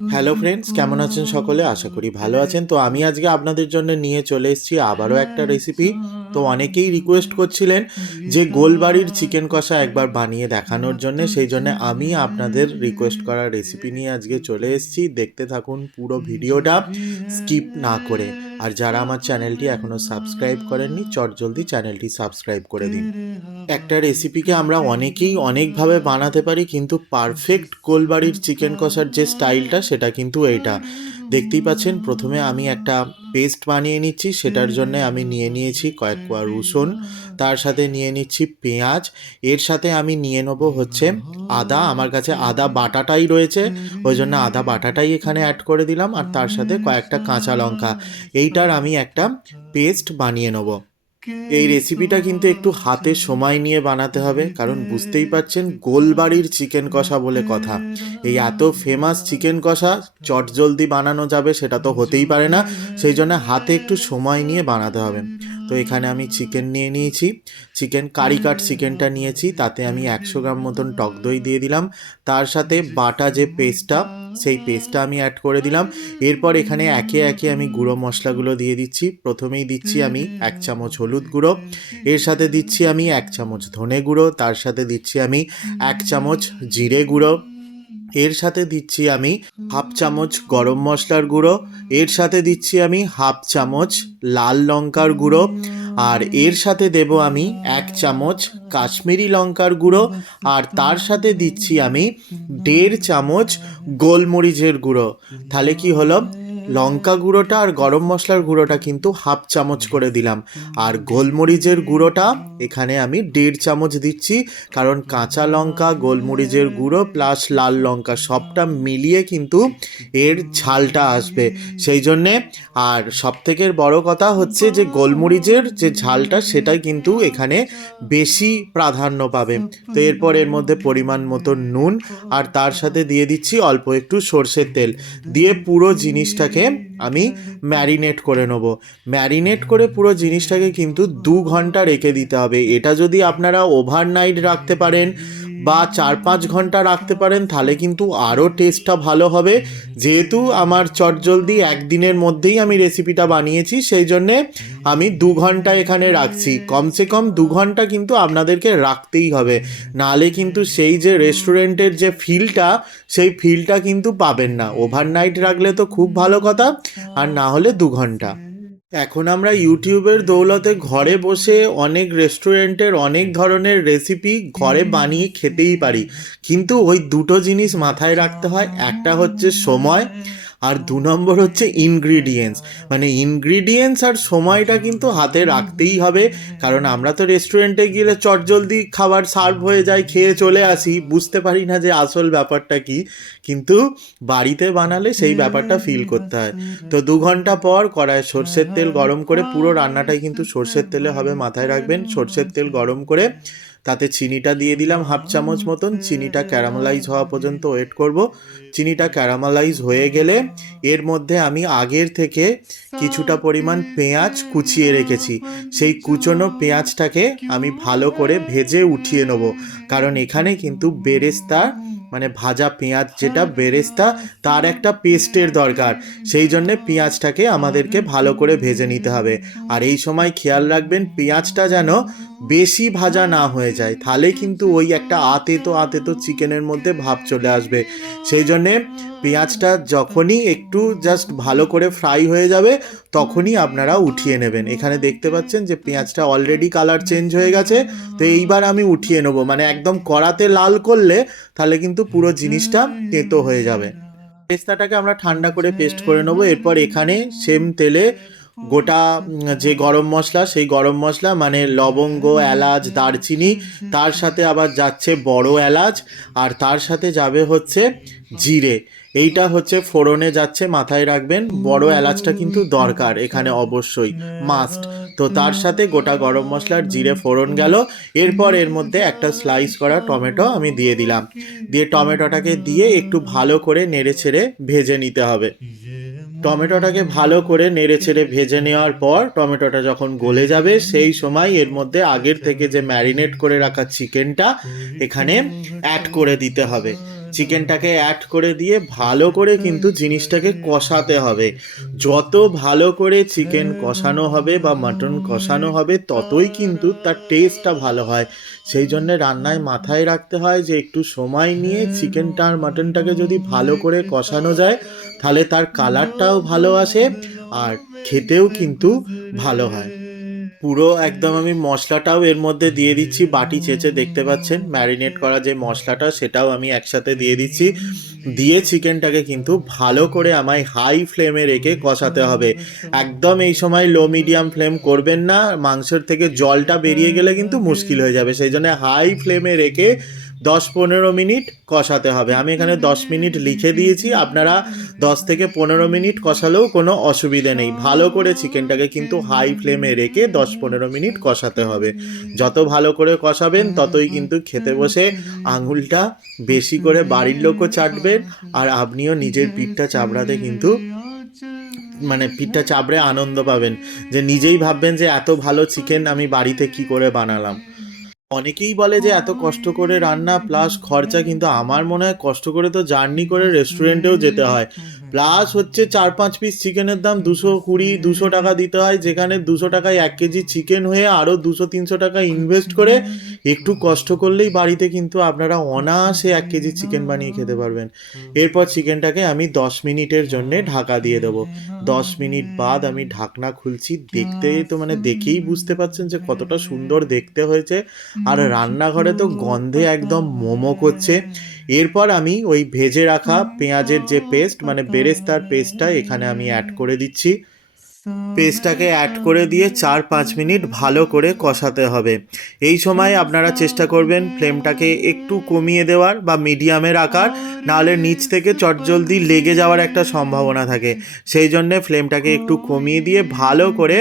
Hello friends, কেমন আছেন সকলে? আশা করি ভালো আছেন। তো আমি আজকে আপনাদের জন্য নিয়ে চলে এসেছি আবারও একটা রেসিপি। তো অনেকেই রিকোয়েস্ট করছিলেন যে গোলবাড়ির চিকেন কষা একবার বানিয়ে দেখানোর জন্যে, সেই জন্য আমি আপনাদের রিকোয়েস্ট করা রেসিপি নিয়ে আজকে চলে এসেছি। দেখতে থাকুন পুরো ভিডিওটা স্কিপ না করে। আর যারা আমার চ্যানেলটি এখনও সাবস্ক্রাইব করেননি, চটজলদি চ্যানেলটি সাবস্ক্রাইব করে দিন। একটা রেসিপিকে আমরা অনেকেই অনেকভাবে বানাতে পারি, কিন্তু পারফেক্ট গোলবাড়ির চিকেন কষার যে স্টাইলটা সেটা কিন্তু এইটা। দেখতেই পাচ্ছেন, প্রথমে আমি একটা পেস্ট বানিয়ে নিচ্ছি। সেটার জন্য আমি নিয়ে নিয়েছি কয়েক কোয়া রসুন, তার সাথে নিয়ে নিচ্ছি পেঁয়াজ, এর সাথে আমি নিয়ে নেবো হচ্ছে আদা। আমার কাছে আদা বাটাটাই রয়েছে, ওই জন্য আদা বাটাটাই এখানে অ্যাড করে দিলাম, আর তার সাথে কয়েকটা কাঁচা লঙ্কা। এইটার আমি একটা পেস্ট বানিয়ে নেবো। এই রেসিপিটা কিন্তু একটু হাতে সময় নিয়ে বানাতে হবে, কারণ বুঝতেই পারছেন গোলবাড়ির চিকেন কষা বলে কথা। এই এত ফেমাস চিকেন কষা চটজলদি বানানো যাবে সেটা তো হতেই পারে না, সেই জন্য হাতে একটু সময় নিয়ে বানাতে হবে। তো এখানে আমি চিকেন নিয়ে নিয়েছি, চিকেন কারি কাট চিকেনটা নিয়েছি, তাতে আমি 100 গ্রাম মতন টক দই দিয়ে দিলাম, তার সাথে বাটা যে পেস্টটা সেই পেস্টটা আমি অ্যাড করে দিলাম। এরপর এখানে একে একে আমি গুঁড়ো মশলাগুলো দিয়ে দিচ্ছি। প্রথমেই দিচ্ছি আমি 1 চামচ হলুদ গুঁড়ো, এর সাথে দিচ্ছি আমি 1 চামচ ধনে গুঁড়ো, তার সাথে দিচ্ছি আমি 1 চামচ জিরে গুঁড়ো, এর সাথে দিচ্ছি আমি 1/2 চামচ গরম মশলার গুঁড়ো, এর সাথে দিচ্ছি আমি 1/2 চামচ লাল লঙ্কার গুঁড়ো, আর এর সাথে দেব আমি 1 চামচ কাশ্মীরি লঙ্কার গুঁড়ো, আর তার সাথে দিচ্ছি আমি 1.5 চামচ গোলমরিচের গুঁড়ো। তাহলে কি হলো, লঙ্কা গুঁড়োটা আর গরম মশলার গুঁড়োটা কিন্তু 1/2 চামচ করে দিলাম, আর গোলমরিচের গুঁড়োটা এখানে আমি 1.5 চামচ দিচ্ছি, কারণ কাঁচা লঙ্কা, গোলমরিচের গুঁড়ো প্লাস লাল লঙ্কা সবটা মিলিয়ে কিন্তু এর ঝালটা আসবে, সেই জন্যে। আর সবথেকে বড় কথা হচ্ছে যে গোলমরিচের যে ঝালটা সেটাই কিন্তু এখানে বেশি প্রাধান্য পাবে। তো এরপর এর মধ্যে পরিমাণ মতো নুন, আর তার সাথে দিয়ে দিচ্ছি অল্প একটু সর্ষের তেল, দিয়ে পুরো জিনিসটাকে আমি ম্যারিনেট করে নেব। ম্যারিনেট করে পুরো জিনিসটাকে কিন্তু 2 ঘন্টা রেখে দিতে হবে। এটা যদি আপনারা ওভারনাইট রাখতে পারেন বা 4-5 ঘন্টা রাখতে পারেন, তাহলে কিন্তু আরও টেস্টটা ভালো হবে। যেহেতু আমার চটজলদি একদিনের মধ্যেই আমি রেসিপিটা বানিয়েছি, সেই জন্যে আমি 2 ঘন্টা এখানে রাখছি। কমসে কম 2 ঘন্টা কিন্তু আপনাদেরকে রাখতেই হবে, নাহলে কিন্তু সেই যে রেস্টুরেন্টের যে ফিলটা, সেই ফিলটা কিন্তু পাবেন না। ওভারনাইট রাখলে তো খুব ভালো কথা, আর না হলে 2 ঘন্টা। এখন আমরা ইউটিউবের দৌলতে ঘরে বসে অনেক রেস্টুরেন্টের অনেক ধরনের রেসিপি ঘরে বানিয়ে খেতেই পারি, কিন্তু ওই দুটো জিনিস মাথায় রাখতে হয়। একটা হচ্ছে সময়, আর 2 নম্বর হচ্ছে ইনগ্রিডিয়েন্টস। মানে ইনগ্রিডিয়েন্টস আর সময়টা কিন্তু হাতে রাখতেই হবে, কারণ আমরা তো রেস্টুরেন্টে গেলে চটজলদি খাবার সার্ভ হয়ে যায়, খেয়ে চলে আসি, বুঝতে পারি না যে আসল ব্যাপারটা কী। কিন্তু বাড়িতে বানালে সেই ব্যাপারটা ফিল করতে হয়। তো 2 ঘন্টা পর কড়ায় সর্ষের তেল গরম করে, পুরো রান্নাটাই কিন্তু সর্ষের তেলে হবে, মাথায় রাখবেন। সর্ষের তেল গরম করে তাতে চিনিটা দিয়ে দিলাম 1/2 চামচ মতন। চিনিটা ক্যারামেলাইজ হওয়া পর্যন্ত ওয়েট করব। চিনিটা ক্যারামেলাইজ হয়ে গেলে এর মধ্যে আমি আগের থেকে কিছুটা পরিমাণ পেঁয়াজ কুচিয়ে রেখেছি, সেই কুচনো পেঁয়াজটাকে আমি ভালো করে ভেজে উঠিয়ে নেব, কারণ এখানে কিন্তু বেরেস্তা, মানে ভাজা পেঁয়াজ যেটা বেরেস্তা, তার একটা পেস্টের দরকার, সেই জন্যে পেঁয়াজটাকে আমাদেরকে ভালো করে ভেজে নিতে হবে। আর এই সময় খেয়াল রাখবেন পেঁয়াজটা যেন বেশি ভাজা না হয়ে যায়, তাহলে কিন্তু ওই একটা আতেতো আতেতো চিকেনের মধ্যে ভাব চলে আসবে। সেই জন্যে পেঁয়াজটা যখনই একটু জাস্ট ভালো করে ফ্রাই হয়ে যাবে, তখনই আপনারা উঠিয়ে নেবেন। এখানে দেখতে পাচ্ছেন যে পেঁয়াজটা অলরেডি কালার চেঞ্জ হয়ে গেছে। তো এইবার আমি উঠিয়ে নেবো, মানে একদম কড়াতে লাল করলে তাহলে কিন্তু পুরো জিনিসটা তেঁতো হয়ে যাবে। পেস্তাটাকে আমরা ঠান্ডা করে পেস্ট করে নেবো। এরপর এখানে সেম তেলে গোটা যে গরম মশলা, সেই গরম মশলা মানে লবঙ্গ, এলাচ, দারচিনি, তার সাথে আবার যাচ্ছে বড় এলাচ, আর তার সাথে যাবে হচ্ছে জিরে। এইটা হচ্ছে ফোড়নে যাচ্ছে, মাথায় রাখবেন বড় এলাচটা কিন্তু দরকার এখানে, অবশ্যই মাস্ট। তো তার সাথে গোটা গরম মশলার জিরে ফোড়ন গেল। এরপর এর মধ্যে একটা স্লাইস করা টমেটো আমি দিয়ে দিলাম, দিয়ে টমেটোটাকে দিয়ে একটু ভালো করে নেড়ে ছেড়ে ভেজে নিতে হবে। টমেটোটাকে ভালো করে নেড়ে ছেড়ে ভেজে নেওয়ার পর টমেটোটা যখন গলে যাবে, সেই সময় এর মধ্যে আগের থেকে যে ম্যারিনেট করে রাখা চিকেনটা এখানে অ্যাড করে দিতে হবে। চিকেনটাকে অ্যাড করে দিয়ে ভালো করে কিন্তু জিনিসটাকে কষাতে হবে। যত ভালো করে চিকেন কষানো হবে বা মাটন কষানো হবে ততই কিন্তু তার টেস্টটা ভালো হয়। সেই জন্যে রান্নায় মাথায় রাখতে হয় যে একটু সময় নিয়ে চিকেনটা আর মাটনটাকে যদি ভালো করে কষানো যায় তাহলে তার কালারটাও ভালো আসে আর খেতেও কিন্তু ভালো হয়। পুরো একদম আমি মশলাটাও এর মধ্যে দিয়ে দিচ্ছি, বাটি চেঁচে দেখতে পাচ্ছেন ম্যারিনেট করা যে মশলাটা সেটাও আমি একসাথে দিয়ে দিচ্ছি। দিয়ে চিকেনটাকে কিন্তু ভালো করে আমায় হাই ফ্লেমে রেখে কষাতে হবে। একদম এই সময় লো মিডিয়াম ফ্লেম করবেন না, মাংসের থেকে জলটা বেরিয়ে গেলে কিন্তু মুশকিল হয়ে যাবে। সেই জন্য হাই ফ্লেমে রেখে 10-15 মিনিট কষাতে হবে। আমি এখানে 10 মিনিট লিখে দিয়েছি, আপনারা 10 থেকে 15 মিনিট কষালেও কোনো অসুবিধে নেই। ভালো করে চিকেনটাকে কিন্তু হাই ফ্লেমে রেখে 10-15 মিনিট কষাতে হবে। যত ভালো করে কষাবেন ততই কিন্তু খেতে বসে আঙুলটা বেশি করে বাড়ির লোকও চাটবেন আর আপনিও নিজের পিঠটা চাপড়াতে কিন্তু মানে পিঠটা চাপড়ে আনন্দ পাবেন, যে নিজেই ভাববেন যে এত ভালো চিকেন আমি বাড়িতে কি করে বানালাম। অনেকেই বলে যে এত কষ্ট করে রান্না প্লাস খরচা, কিন্তু আমার মনে হয় কষ্ট করে তো জার্নি করে রেস্টুরেন্টেও যেতে হয়, প্লাস হচ্ছে 4-5 পিস চিকেনের দাম 220-200 টাকা দিতে হয়, যেখানে 200 টাকায় 1 কেজি চিকেন হয়ে আরও 200-300 টাকা ইনভেস্ট করে একটু কষ্ট করলেই বাড়িতে কিন্তু আপনারা অনায়াসে 1 কেজি চিকেন বানিয়ে খেতে পারবেন। এরপর চিকেনটাকে আমি 10 মিনিটের জন্যে ঢাকা দিয়ে দেবো। 10 মিনিট বাদ আমি ঢাকনা খুলছি, দেখতেই তো মানে দেখেই বুঝতে পারছেন যে কতটা সুন্দর দেখতে হয়েছে আর রান্নাঘরে তো গন্ধে একদম মোমো করছে। এরপর আমি ওই ভেজে রাখা পেঁয়াজের যে পেস্ট মানে বেরেস্তার পেস্টটা এখানে আমি অ্যাড করে দিচ্ছি। পেস্টটাকে অ্যাড করে দিয়ে 4-5 মিনিট ভালো করে কষাতে হবে। এই সময় আপনারা চেষ্টা করবেন ফ্লেমটাকে একটু কমিয়ে দেওয়ার বা মিডিয়ামে রাখার, নাহলে নিচ থেকে চটজলদি লেগে যাওয়ার একটা সম্ভাবনা থাকে। সেই জন্যে ফ্লেমটাকে একটু কমিয়ে দিয়ে ভালো করে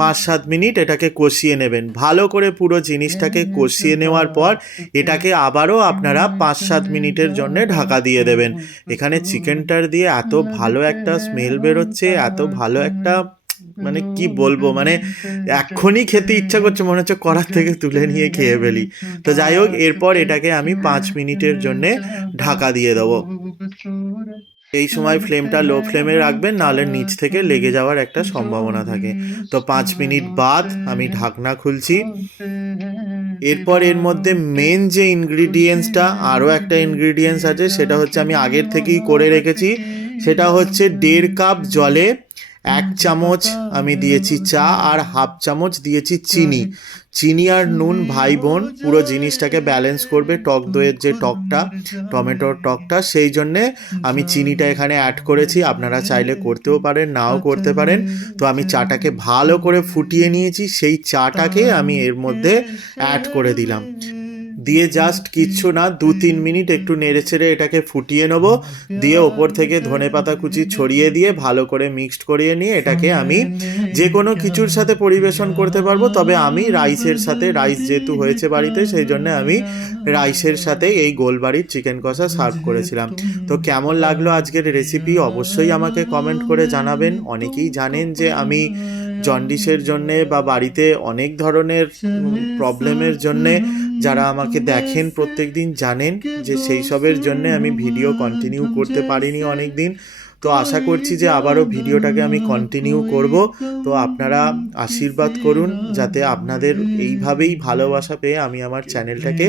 5-7 মিনিট এটাকে কষিয়ে নেবেন। ভালো করে পুরো জিনিসটাকে কষিয়ে নেওয়ার পর এটাকে আবারও আপনারা 5-7 মিনিটের জন্যে ঢাকা দিয়ে দেবেন। এখানে চিকেনটার দিয়ে এত ভালো একটা স্মেল বেরোচ্ছে, এত ভালো একটা মানে কি বলবো, মানে এক্ষুনি খেতে ইচ্ছা করছে, মনে হচ্ছে কড়ার থেকে তুলে নিয়ে খেয়ে ফেলি। তো যাই হোক, এরপর এটাকে আমি 5 মিনিটের জন্যে ঢাকা দিয়ে দেবো। এই সময় ফ্লেমটা লো ফ্লেমে রাখবেন, নাহলে নিচ থেকে লেগে যাওয়ার একটা সম্ভাবনা থাকে। তো 5 মিনিট বাদ আমি ঢাকনা খুলছি। এরপর এর মধ্যে মেন যে ইনগ্রিডিয়েন্টসটা, আরও একটা ইনগ্রিডিয়েন্টস আছে, সেটা হচ্ছে আমি আগের থেকেই করে রেখেছি। সেটা হচ্ছে 1.5 কাপ জলে 1 চামচ আমি দিয়েছি চা আর 1/2 চামচ দিয়েছি চিনি। চিনি আর নুন ভাই বোন, পুরো জিনিসটাকে ব্যালেন্স করবে টক দইয়ের যে টকটা, টমেটোর টকটা, সেই জন্যে আমি চিনিটা এখানে অ্যাড করেছি। আপনারা চাইলে করতেও পারেন, নাও করতে পারেন। তো আমি চাটাকে ভালো করে ফুটিয়ে নিয়েছি, সেই চাটাকে আমি এর মধ্যে অ্যাড করে দিলাম। দিয়ে জাস্ট কিচ্ছু না 2-3 মিনিট একটু নেড়েচেড়ে এটাকে ফুটিয়ে নেব। দিয়ে ওপর থেকে ধনেপাতা কুচি ছড়িয়ে দিয়ে ভালো করে মিক্সড করিয়ে নিয়ে এটাকে আমি যে কোনো কিছুর সাথে পরিবেশন করতে পারবো, তবে আমি রাইসের সাথে, রাইস যেহেতু হয়েছে বাড়িতে সেই জন্য আমি রাইসের সাথে এই গোলবাড়ির চিকেন কষা সার্ভ করেছিলাম। তো কেমন লাগলো আজকের রেসিপি অবশ্যই আমাকে কমেন্ট করে জানাবেন। অনেকেই জানেন যে আমি জন্ডিসের জন্যে বা বাড়িতে অনেক ধরনের প্রবলেমের জন্যে যারা আমাকে দেখেন প্রত্যেক দিন জানেন যে সেই সবের জন্যে আমি ভিডিও কন্টিনিউ করতে পারিনি অনেক দিন। তো আশা করছি যে আবারও ভিডিওটাকে আমি কন্টিনিউ করব। তো আপনারা আশীর্বাদ করুন যাতে আপনাদের এইভাবেই ভালোবাসা পেয়ে আমি আমার চ্যানেলটাকে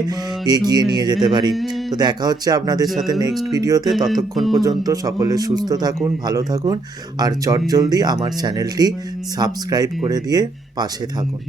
এগিয়ে নিয়ে যেতে পারি। তো দেখা হচ্ছে আপনাদের সাথে নেক্সট ভিডিওতে। ততক্ষণ পর্যন্ত সকলে সুস্থ থাকুন, ভালো থাকুন আর চটজলদি আমার চ্যানেলটি সাবস্ক্রাইব করে দিয়ে পাশে থাকুন।